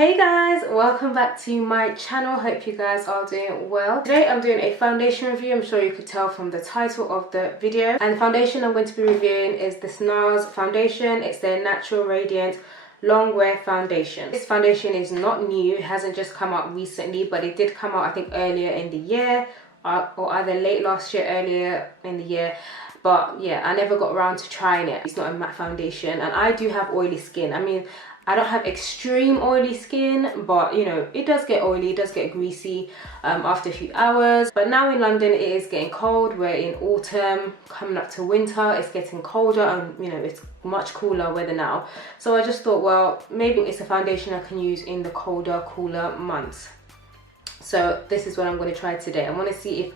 Hey guys, welcome back to my channel. Hope you guys are doing well. Today I'm doing a foundation review. I'm sure you could tell from the title of the video. And the foundation I'm going to be reviewing is this Nars foundation. It's their Natural Radiant Long Wear Foundation. This foundation is not new. It hasn't just come out recently, but it did come out I think earlier in the year, or either late last year, earlier in the year. But yeah, I never got around to trying it. It's not a matte foundation, and I do have oily skin. I mean, I don't have extreme oily skin, but you know, it does get oily, it does get greasy after a few hours. But now in London it is getting cold. We're in autumn, coming up to winter. It's getting colder and you know, it's much cooler weather now. So I just thought, well, maybe it's a foundation I can use in the colder, cooler months. So this is what I'm going to try today. I want to see if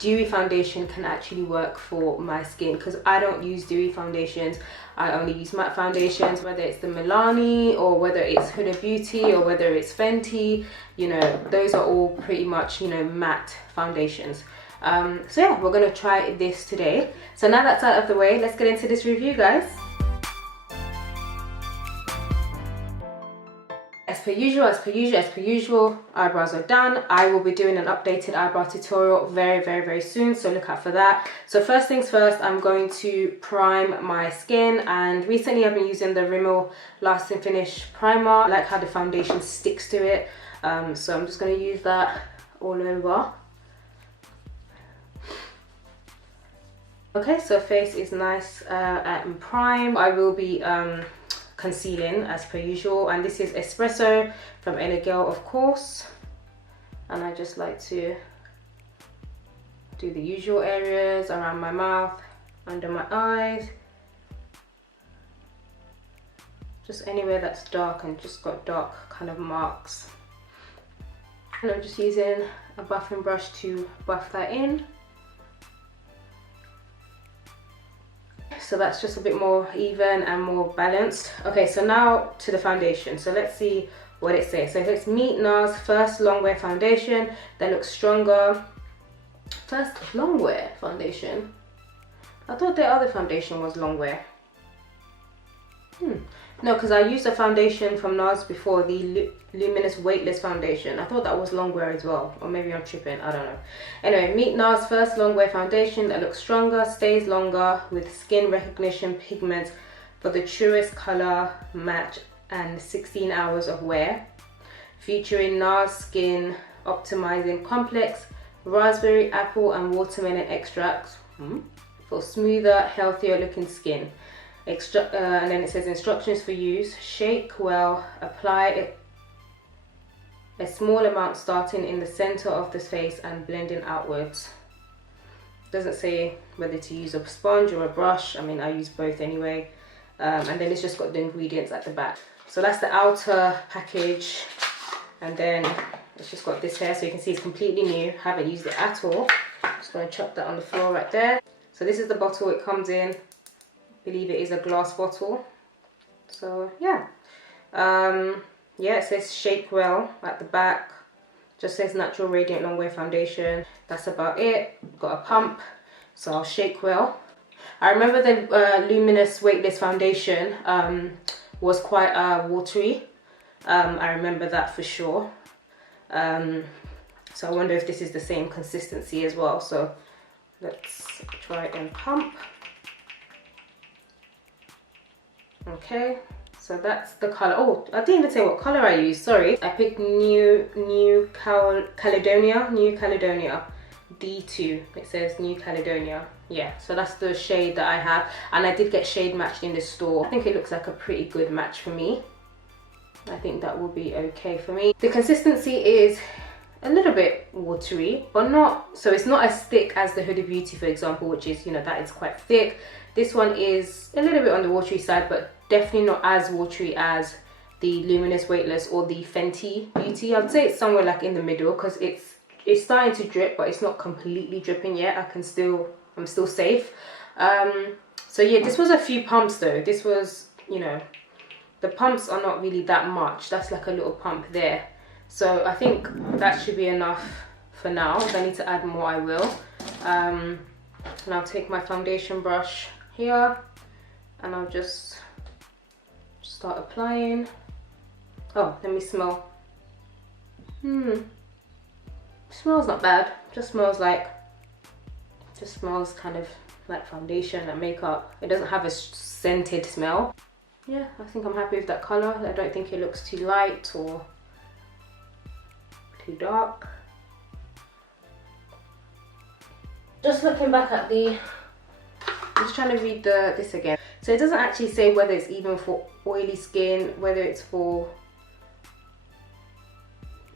dewy foundation can actually work for my skin, because I don't use dewy foundations. I only use matte foundations, whether it's the Milani or whether it's Huda Beauty or whether it's Fenty. You know, those are all pretty much, you know, matte foundations. So yeah, we're gonna try this today. So now that's out of the way, let's get into this review, guys. As per usual, eyebrows are done. I will be doing an updated eyebrow tutorial very soon, so look out for that. So first things first, I'm going to prime my skin, and recently I've been using the Rimmel Lasting Finish primer. I like how the foundation sticks to it, so I'm just going to use that all over. Okay, so face is nice and prime. I will be concealing as per usual, and this is Espresso from Girl, of course, and I just like to do the usual areas around my mouth, under my eyes, just anywhere that's dark and just got dark kind of marks. And I'm just using a buffing brush to buff that in. So that's just a bit more even and more balanced. Okay, so now to the foundation. So let's see what it says. So it's Meet Nars First Long Wear Foundation that looks stronger. First long wear foundation? I thought the other foundation was long wear. No, because I used a foundation from Nars before, the Luminous Weightless Foundation. I thought that was long wear as well, or maybe I'm tripping, I don't know. Anyway, Meet Nars First Long Wear Foundation that looks stronger, stays longer, with skin recognition pigment for the truest color match and 16 hours of wear. Featuring Nars Skin Optimizing Complex, raspberry, apple and watermelon extracts for smoother, healthier looking skin. And then it says instructions for use. Shake well, apply a small amount starting in the center of the face and blending outwards. Doesn't say whether to use a sponge or a brush. I mean, I use both anyway. And then it's just got the ingredients at the back. So that's the outer package, and then it's just got this here, so you can see it's completely new. Haven't used it at all. Just going to chuck that on the floor right there. So this is the bottle it comes in. I believe it is a glass bottle. So yeah, yeah, it says shake well at the back. Just says Natural Radiant Long Wear Foundation. That's about it. Got a pump, so I'll shake well. I remember the Luminous Weightless Foundation was quite watery. I remember that for sure. So I wonder if this is the same consistency as well. So let's try and pump. Okay, so that's the color. Oh, I didn't even say what color I used, sorry. I picked New Caledonia D2. It says New Caledonia. Yeah, so that's the shade that I have, and I did get shade matched in the store. I think it looks like a pretty good match for me. I think that will be okay for me. The consistency is a little bit watery, but not, so it's not as thick as the Huda Beauty, for example, which is, you know, that is quite thick. This one is a little bit on the watery side, but definitely not as watery as the Luminous Weightless or the Fenty Beauty. I'd say it's somewhere like in the middle, because it's starting to drip, but it's not completely dripping yet. I'm still safe. So yeah, this was a few pumps though. This was, you know, the pumps are not really that much. That's like a little pump there. So I think that should be enough for now. If I need to add more, I will. And I'll take my foundation brush here, and I'll just start applying. Oh, let me smell. Smells not bad. Just smells kind of like foundation and makeup. It doesn't have a scented smell. Yeah, I think I'm happy with that color. I don't think it looks too light or too dark. Just looking back at just trying to read this again. So it doesn't actually say whether it's even for oily skin, whether it's for,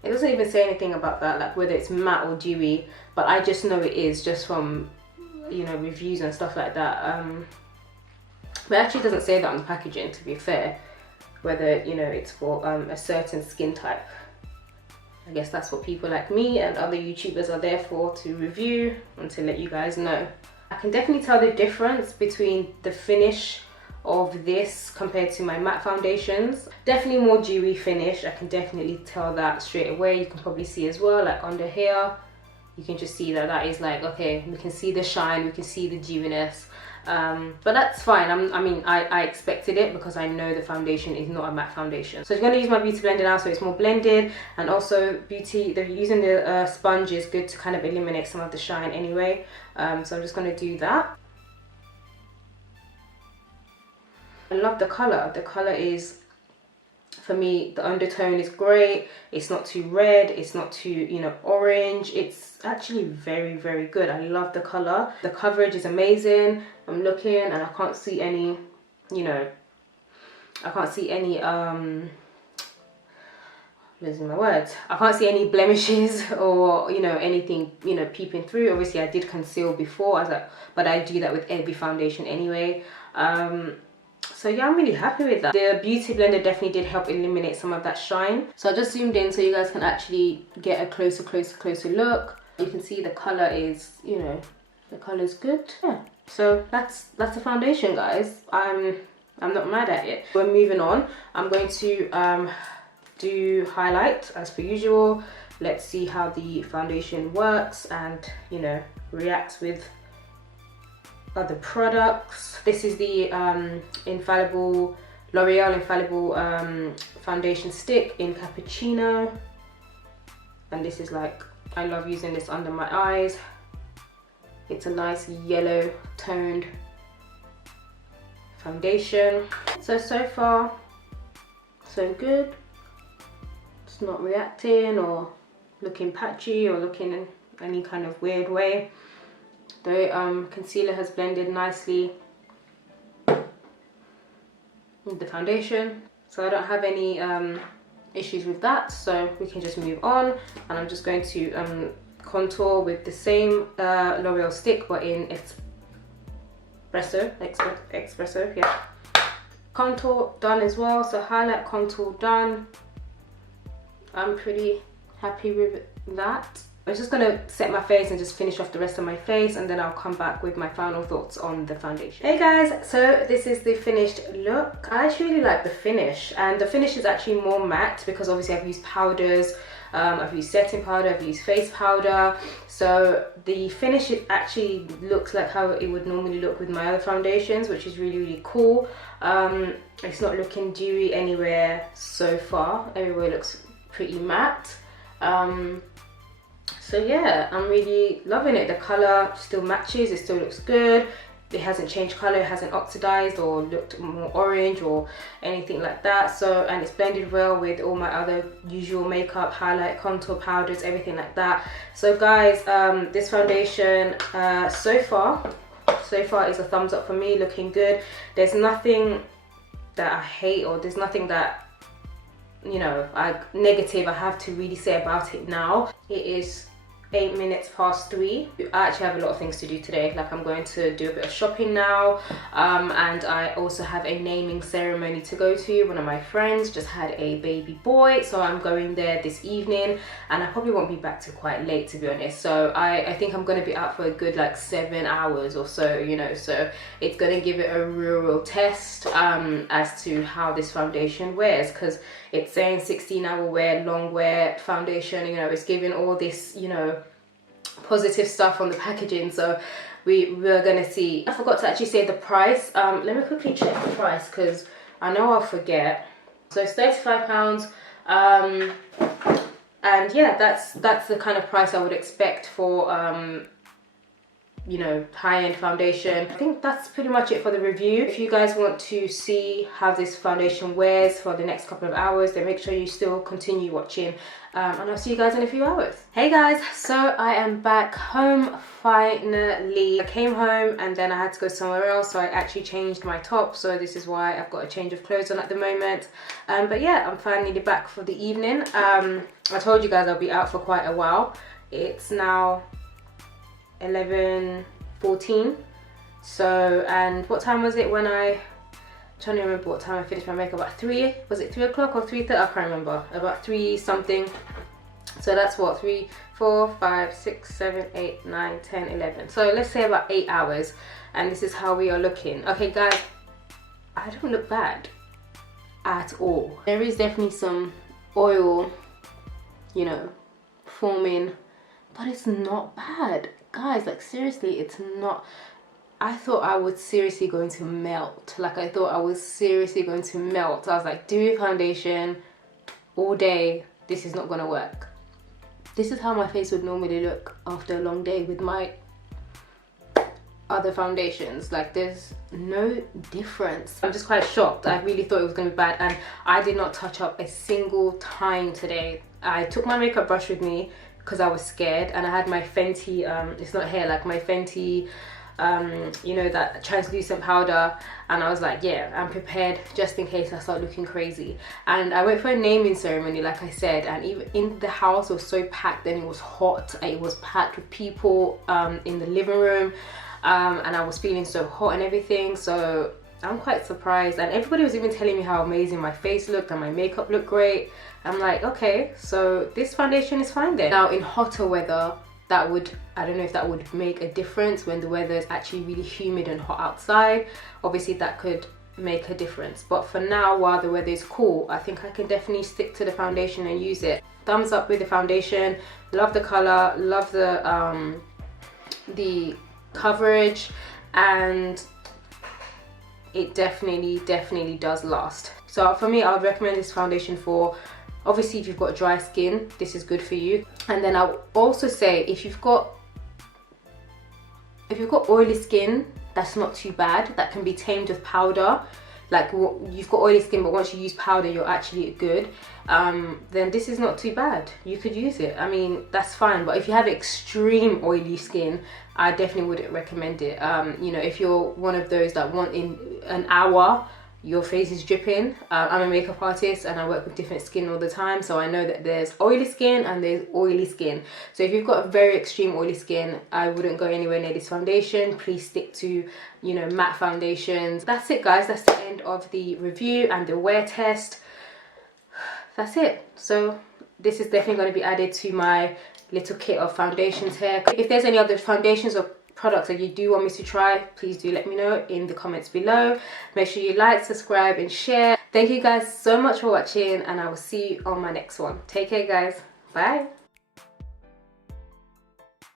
it doesn't even say anything about that, like whether it's matte or dewy, but I just know it is just from, you know, reviews and stuff like that. But it actually doesn't say that on the packaging, to be fair, whether, you know, it's for a certain skin type. I guess that's what people like me and other YouTubers are there for, to review and to let you guys know. I can definitely tell the difference between the finish of this compared to my matte foundations. Definitely more dewy finish. I can definitely tell that straight away. You can probably see as well, like under here, you can just see that is like, okay, we can see the shine, we can see the dewiness. But that's fine. I expected it because I know the foundation is not a matte foundation. So I'm going to use my beauty blender now, so it's more blended, and also using the sponge is good to kind of eliminate some of the shine anyway. So I'm just going to do that. I love the color. The color is, for me, the undertone is great. It's not too red, it's not too, you know, orange. It's actually very, very good. I love the color. The coverage is amazing. I'm looking and I can't see any, you know, I can't see any, losing my words. I can't see any blemishes or, you know, anything, you know, peeping through. Obviously I did conceal before, but I do that with every foundation anyway. So yeah, I'm really happy with that. The beauty blender definitely did help eliminate some of that shine. So I just zoomed in so you guys can actually get a closer look. You can see the color is, you know, the color is good. Yeah. So that's the foundation, guys. I'm not mad at it. We're moving on. I'm going to do highlight as per usual. Let's see how the foundation works and, you know, reacts with other products. This is the L'Oreal Infallible foundation stick in Cappuccino, and this is like, I love using this under my eyes. It's a nice yellow toned foundation. So far so good. It's not reacting or looking patchy or looking in any kind of weird way. The concealer has blended nicely with the foundation, so I don't have any issues with that, so we can just move on. And I'm just going to contour with the same L'Oreal stick, but in espresso, yeah. Contour done as well, so highlight, contour done. I'm pretty happy with that. I'm just going to set my face and just finish off the rest of my face, and then I'll come back with my final thoughts on the foundation. Hey guys, so this is the finished look. I actually really like the finish, and the finish is actually more matte because obviously I've used powders, I've used setting powder, I've used face powder, so the finish actually looks like how it would normally look with my other foundations, which is really, really cool. It's not looking dewy anywhere so far. Everywhere looks pretty matte. So yeah, I'm really loving it. The color still matches, it still looks good. It hasn't changed color, it hasn't oxidized or looked more orange or anything like that. So, and it's blended well with all my other usual makeup, highlight, contour, powders, everything like that. So guys, this foundation so far is a thumbs up for me, looking good. There's nothing that I hate, or there's nothing that, you know, negative I have to really say about it now. It is 8 minutes past 3. I actually have a lot of things to do today. Like, I'm going to do a bit of shopping now, and I also have a naming ceremony to go to. One of my friends just had a baby boy, so I'm going there this evening, and I probably won't be back till quite late, to be honest. So I think I'm going to be out for a good like 7 hours or so, you know, so it's going to give it a real test as to how this foundation wears, because it's saying 16-hour wear, long wear foundation, you know, it's giving all this, you know, positive stuff on the packaging. So we're gonna see. I forgot to actually say the price. Let me quickly check the price because I know I'll forget. So it's £35 And yeah, that's the kind of price I would expect for you know, high-end foundation. I think that's pretty much it for the review. If you guys want to see how this foundation wears for the next couple of hours, then make sure you still continue watching, and I'll see you guys in a few hours. Hey guys, so I am back home finally. I came home and then I had to go somewhere else, so I actually changed my top, so this is why I've got a change of clothes on at the moment. But yeah, I'm finally back for the evening. I told you guys I'll be out for quite a while. It's now 11:14. So, and what time was it when I'm trying to remember what time I finished my makeup? About 3, was it 3 o'clock or 3:30? I can't remember. About 3 something. So that's what, 3, 4, 5, 6, 7, 8, 9, 10, 11. So let's say about 8 hours, and this is how we are looking. Okay guys, I don't look bad at all. There is definitely some oil, you know, forming, but it's not bad. Guys, like seriously, it's not. I thought I was seriously going to melt. Like I thought I was seriously going to melt. I was like, Dewy foundation all day, this is not gonna work. This is how my face would normally look after a long day with my other foundations. Like there's no difference. I'm just quite shocked. I really thought it was gonna be bad, and I did not touch up a single time today. I took my makeup brush with me because I was scared, and I had my Fenty, it's not hair, like my Fenty, you know, that translucent powder, and I was like, yeah, I'm prepared just in case I start looking crazy. And I went for a naming ceremony, like I said, and even in the house it was so packed, and it was hot. It was packed with people in the living room, and I was feeling so hot and everything, so I'm quite surprised. And everybody was even telling me how amazing my face looked and my makeup looked great. I'm like, okay, so this foundation is fine then. Now in hotter weather, that would, I don't know if that would make a difference when the weather is actually really humid and hot outside. Obviously that could make a difference, but for now, while the weather is cool, I think I can definitely stick to the foundation and use it. Thumbs up with the foundation. Love the color, love the coverage, and it definitely does last. So for me, I would recommend this foundation for, obviously if you've got dry skin, this is good for you. And then I'll also say if you've got oily skin, that's not too bad. That can be tamed with powder. Like you've got oily skin, but once you use powder, you're actually good. Then this is not too bad. You could use it. I mean, that's fine. But if you have extreme oily skin, I definitely wouldn't recommend it. You know, if you're one of those that want in an hour your face is dripping. I'm a makeup artist and I work with different skin all the time, so I know that there's oily skin and there's oily skin. So if you've got a very extreme oily skin, I wouldn't go anywhere near this foundation. Please stick to, you know, matte foundations. That's it guys, that's the end of the review and the wear test. That's it. So this is definitely going to be added to my little kit of foundations here. If there's any other foundations or products that you do want me to try, please do let me know in the comments below. Make sure you like, subscribe and share. Thank you guys so much for watching, and I will see you on my next one. Take care guys. Bye.